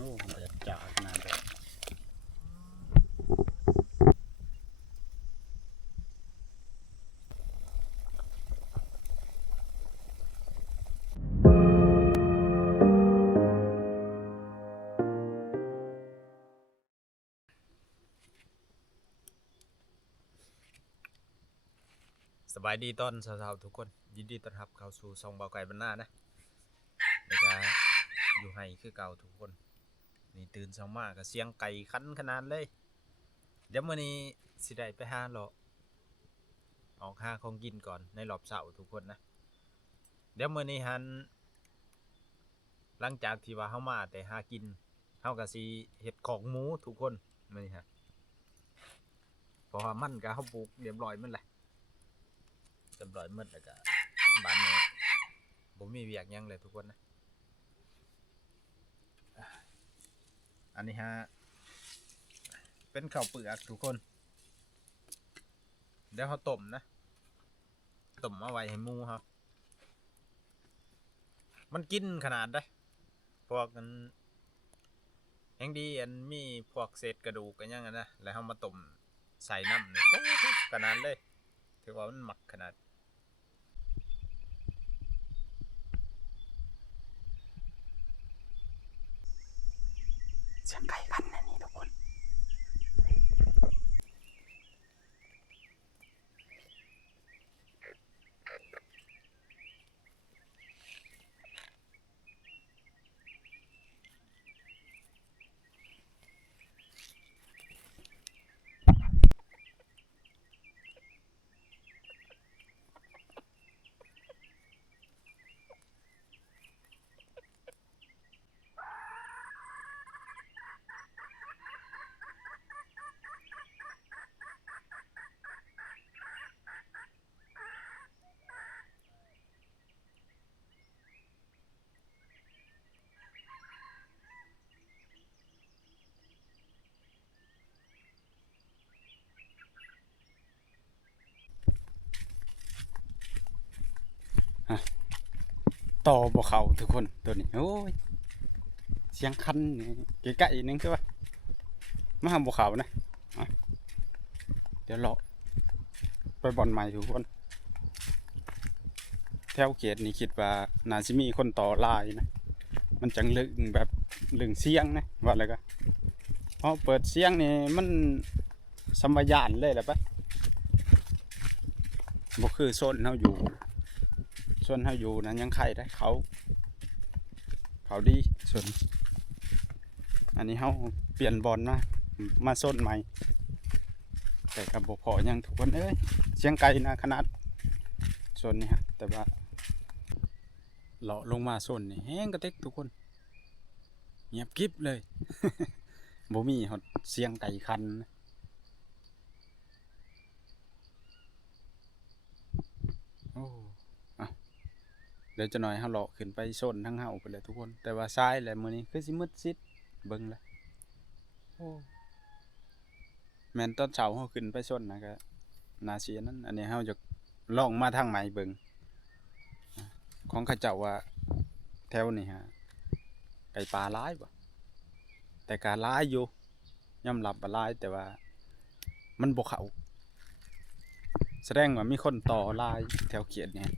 โอ้เดือดจ่าขนาดแบบสบายดีตอนเช้าๆทุกคนยินดีต้อนรับเข้าสู่ซองเบาไก่บรรณานะในการอยู่ให้คือเก่าทุกคนนี่ตื่นเช้ามากกับเสียงไก่คันขนาดเลยเดี๋ยวมื้อนี้สิได้ไปหาเลาะออกหาของกินก่อนในรอบเช้าทุกคนนะเดี๋ยวมื้อนี้หันหลังจากที่ว่าเฮามาแต่หากินเฮาก็สิเฮ็ดของหมูทุกคนมื้อนี้ฮะเพราะว่ามันก็เฮาปลูกเรียบร้อยหมดแหละเรียบร้อยหมดแล้วก็บ้านนี้บ่มีเวียกหยังเลยทุกคนนะอันนี้ฮะเป็นข้าวเปลือกทุกคนเดี๋ยวเขาต้มนะต้มเอาไว้ให้หมูครับมันกินขนาดได้พวกกันแห่งดีอันมีพวกเศษกระดูกกันยังไงนะแล้วเขามาต้มใส่น้ำนี่ขนาดเลยถือว่ามันหมักขนาดเสียงไก่คันนะนี่ทุกคนต่อบ่เขาทุกคนตัวนี้โอ้ยเสียงคันนี่ใกล้ๆนึงใช่ปะมาหาบ่เขานะเดี๋ยวเลาะไปบ่อนใหม่ทุกคนแถวเขตนี่คิดว่าน่าสิมีคนต่อลายนะมันจังลึงแบบลึงเสียงนะว่าอะไรก็พอเปิดเสียงนี่มันสัมปยานเลยแหละปะบ่คือโซนเฮาอยู่โซนเฮาอยู่นั้นยังไข่ได้เขาดีส่วนอันนี้เฮาเปลี่ยนบอลมาโซนใหม่แต่กับบ่พอยังทุกคนเอ้ยเสียงไก่นะขนาดโซนนี้ฮะแต่ว่าเลาะลงมาโซนนี่แห้งกระเต็กทุกคนเงียบกริบเลย บ่มีหดเสียงไก่คันโอ้เดี๋ยวจะหน่อยเฮาเลาะขึ้นไปโซนทั้งเฮาไปเลยทุกคนแต่ว่าซ้ายแหละมื้อนี้คือสิมืดซิดเบิ่งเลยโอ้แม่นตอนเช้าเฮาขึ้นไปโซนนะก็น่าสิอันนั้นอันนี้เฮาจะลองมาทางใหม่เบิ่งของเขาเจ้าว่าแถวนี้ฮะไก่ปลาหลายบ่แต่ก็หลายอยู่ยอมรับว่าหลายแต่ว่ามันบ่เข้าแสดงว่ามีคนต่อลายแถวเขียดเนี่ย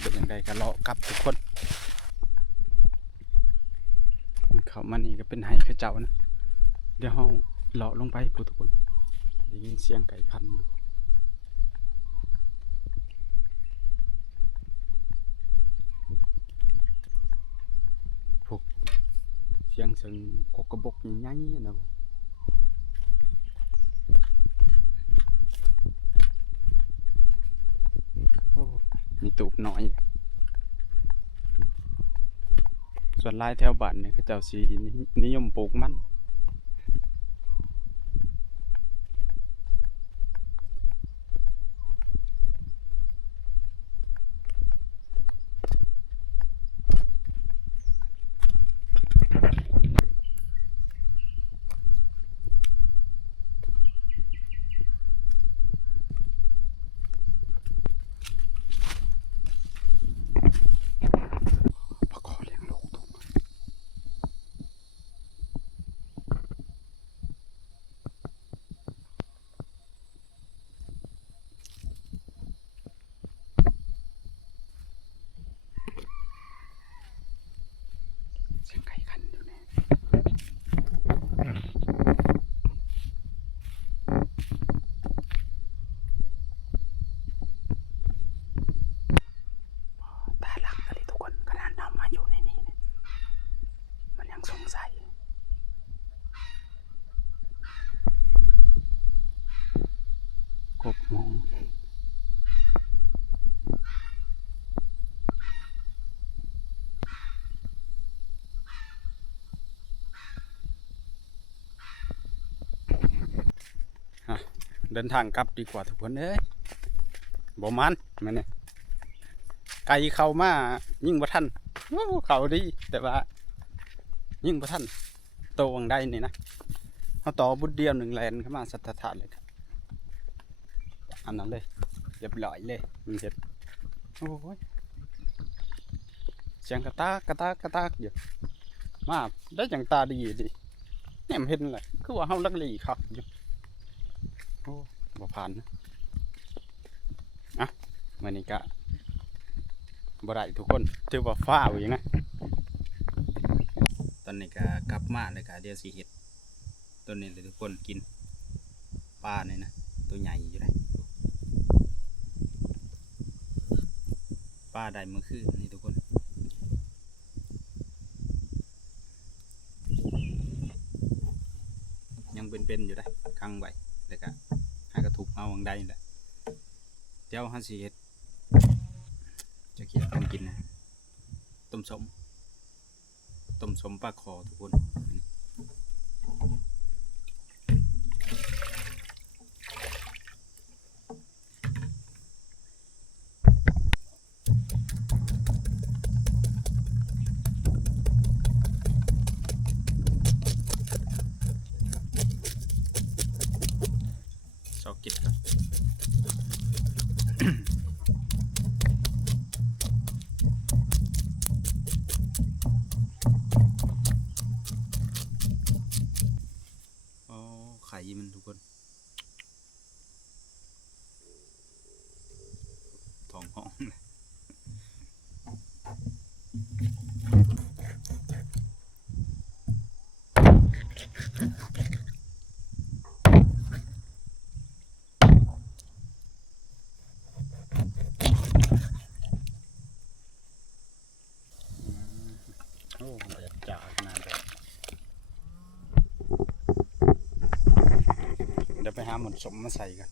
เป็นยังไงกันเลาะกับทุกคนเขามันนี่ก็เป็นไห้ข้าเจ้านะเดี๋ยวเราเลาะลงไปทุกคนได้ยินเสียงไก่คันอยู่พวกเสียงเสียงกกกระบอกใหญ่ๆนะมีตูบน้อยส่วนลายแถวบ้านเนี่ยเขาเจ้าสีนิยมปลูกมันปลาคอเลี้ยงลูกทุก เดินทางกลับดีกว่าทุกคนเอ้ยบ่มันแม่นนี่ไก่เข้ามายิ่งบ่ทันโอ้เขาดีแต่ว่ายิ่งบ่ทันโตวังใดนี่นะเขาต่อบุดเดียวหนึ่งแลนเข้ามาสัทธาเลยครับอันนั้นเลยเรียบร้อยเลยมันเห็ดโอ้ยเสียงกระตากกระตากกระตากอยู่มาได้อย่างตาดีดิเนี่ยมันเห็นเลยคือว่าเฮาลักลีครับอยู่โอ้บ่ผ่านนะอ่ะมื้อนี้ก็บ่ได้ทุกคนถือว่าฟ้าอยู่นะตอนนี้ก็กลับมาเลยก็เดี๋ยวสิเฮ็ดตัวนี้เลยทุกคนกินปลาเนี่ยนะตัวใหญ่อยู่เลยปลาได้เมื่อคืนนี่ทุกคนยังเป็นอยู่ได้คังไว้แล้วก็หากระถูกเอาวังใดนี่แหละเดี๋ยวฮันสิเฮ็ดจะเขียนกันกินนะต้มสมปลาคอทุกคนชอบกินครับไข่มันทุกคนท้องห้องเลยโอ้อยากจ่าขนาดเลยเดี๋ยวไปหาหมดสมมาใส่กัน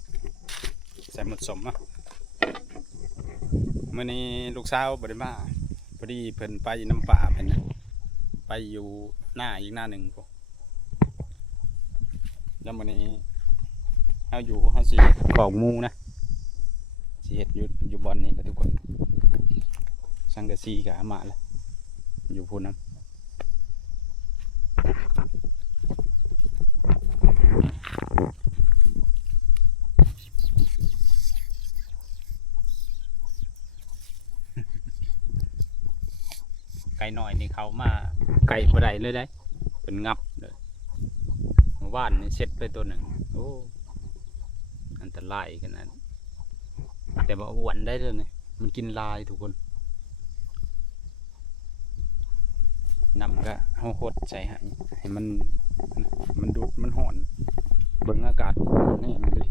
ใส่หมดสมอ่ะเมื่อนี้ลูกสาวบริมาพอดีเพิ่นไปน้ำป่าเพิ่นไปอยู่หน้าอีกหน้าหนึ่งพวกแล้วมื่อนี้เอาอยู่เขาสิกอกมูนะสิเห็ดอยู่บอลนี่แหละทุกคนสังกะสีกับอามาแล้วอยู่พูนน้ำไก่หน่อยนี่เขามาไก่บ่ได้เลยได้เป็นงับเลยว่านนี่เช็ดไปตัวหนึ่งโอ้อันตรายขนาดแต่ว่าอ้วนได้เลยนี่มันกินลายทุกคนนำก็เอาโคตรใส่ให้มันดูดมันห่อนเบิ่งอากาศนี่มันดิ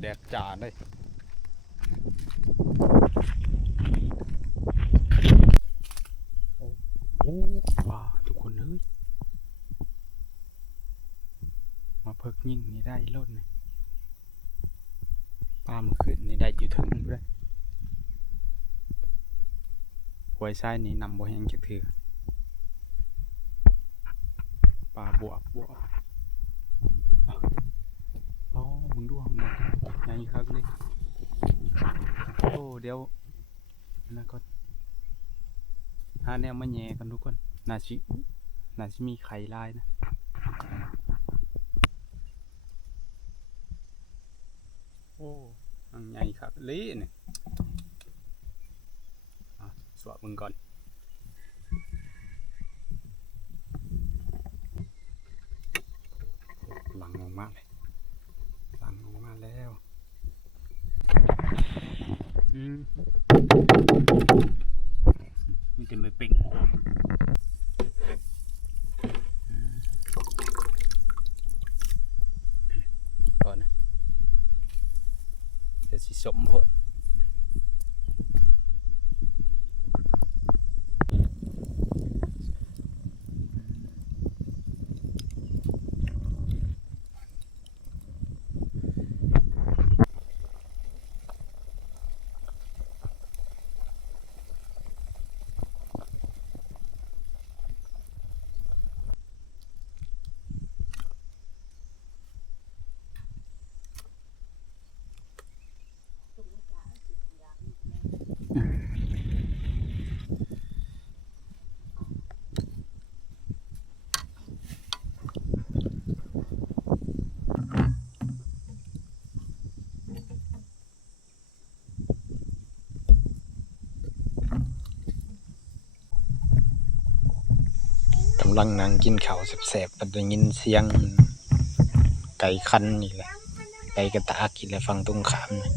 แดดจ้าเลยว้าทุกคนเฮ้ยมาเพิกยิ่งนี่ได้รถนี่ปลามาขึ้นนี่ได้อยู่ถึงด้วยหวยไส้นี่นำบ่แห้งจักเถื่อปลาบวบอ๋อมึงดูห้องมันใหญ่ครับเลยโอ้เดี๋ยวนะก็หาแนวมาแย่กันทุกคนน่าสิมีไข่ลายนะโอ้ห้องใหญ่ครับเลยเนี่ยสวะมึงก่อนหลังออกมาเลยหลังออกมาแล้วมันเป็นใบปิ่งก่อนนะเดี๋ยวสิสมผล กำลังนั่งกินข้าวแซ่บๆได้ยินเสียงไก่คันนี่แหละไก่กระตากอีกแล้วฝั่งตรงข้ามนะ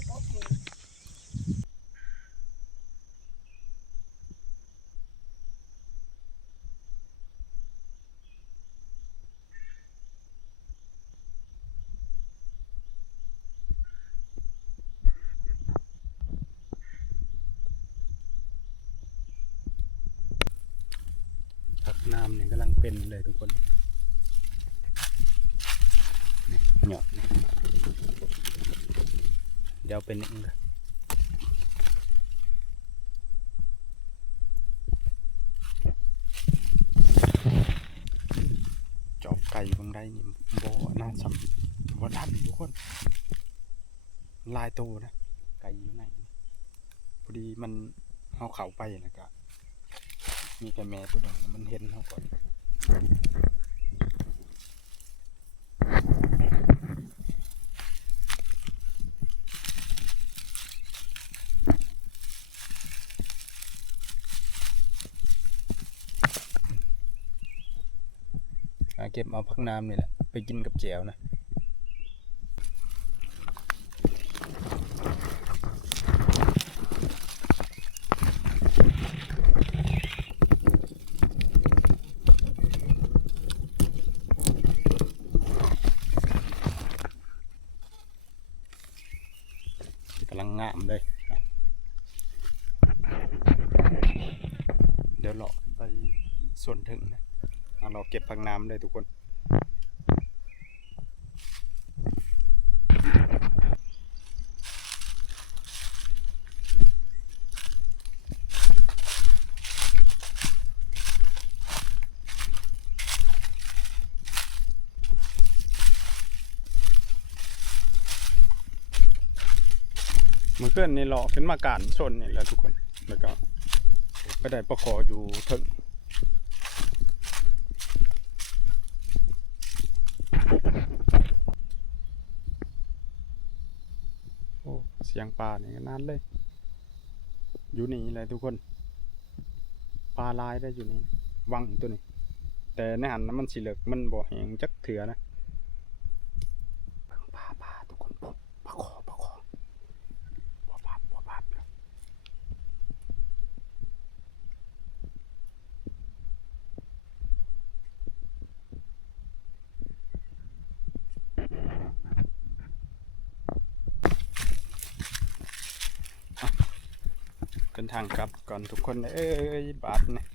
ผักน้ำนี่กำลังเป็นเลยทุกคนนี่หยอดนี่เดี๋ยวเป็นเองก็จอบไก่บางได้นี่บ่น่าซ้ำบ่ทันทุกคนลายโตนะไก่อยู่ไหนพอดีมันเอาเข้าไปแล้วก็มีแต่แม่ตัวหนึ่งมันเห็นเขาก่อนเก็บเอาพักน้ำนี่แหละไปกินกับแจ่วนะกำลังงามเลยเดี๋ยวเลาะไปส่วนถึงนะเราเก็บพักน้ำเลยทุกคนเมื่อคืนนี่เลาะขึ้นมาการชนนี่แหละทุกคนแล้วก็ไปได้ปลาขออยู่ถึงโอ้เสียงปลาเนี่ยนานเลยอยู่นี่เลยทุกคนปลาลายได้อยู่นี่วังตัวนี้แต่ในหันน้ำมันสีเหลืองมันบ่แห้งจักเถื่อนะปลาทุกคนปุ๊บปลาคอบ่บาดเป็นทางกลับก่อนทุกคนเอ้ยบาดเนี่ย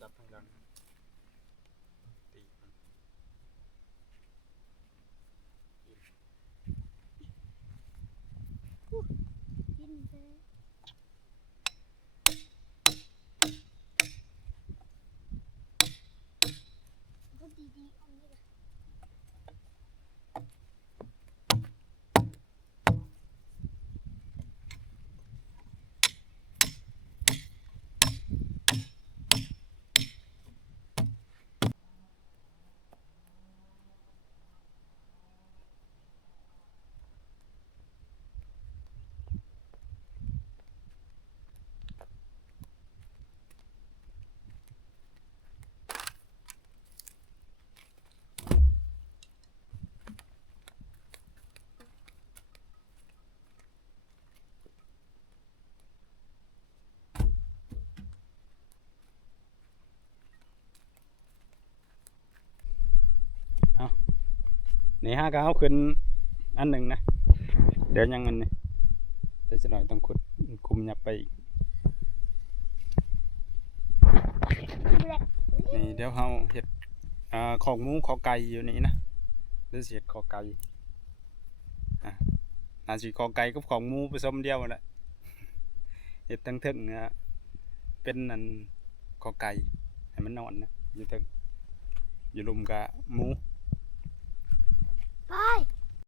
จับทางดังตีมันกินไปก็ดีๆอันนี้แหละ นี่ฮะก็เอาขึ้นอันหนึ่งนะเดี๋ยวยังอันนี้เดี๋ยวจะหน่อยต้องขุดคุมยับไปอีก แหละ นี่เดี๋ยวเราเห็ดของหมูขอไก่อยู่นี่นะเดี๋ยวสิเห็ดขอไก่น่าสิขอไก่กับของหมูผสมเดียวนั่นแหละเห็ดทั้งถึงเป็นอันขอไก่ให้มันนอนนะอยู่ถึงอยู่รุมกับหมู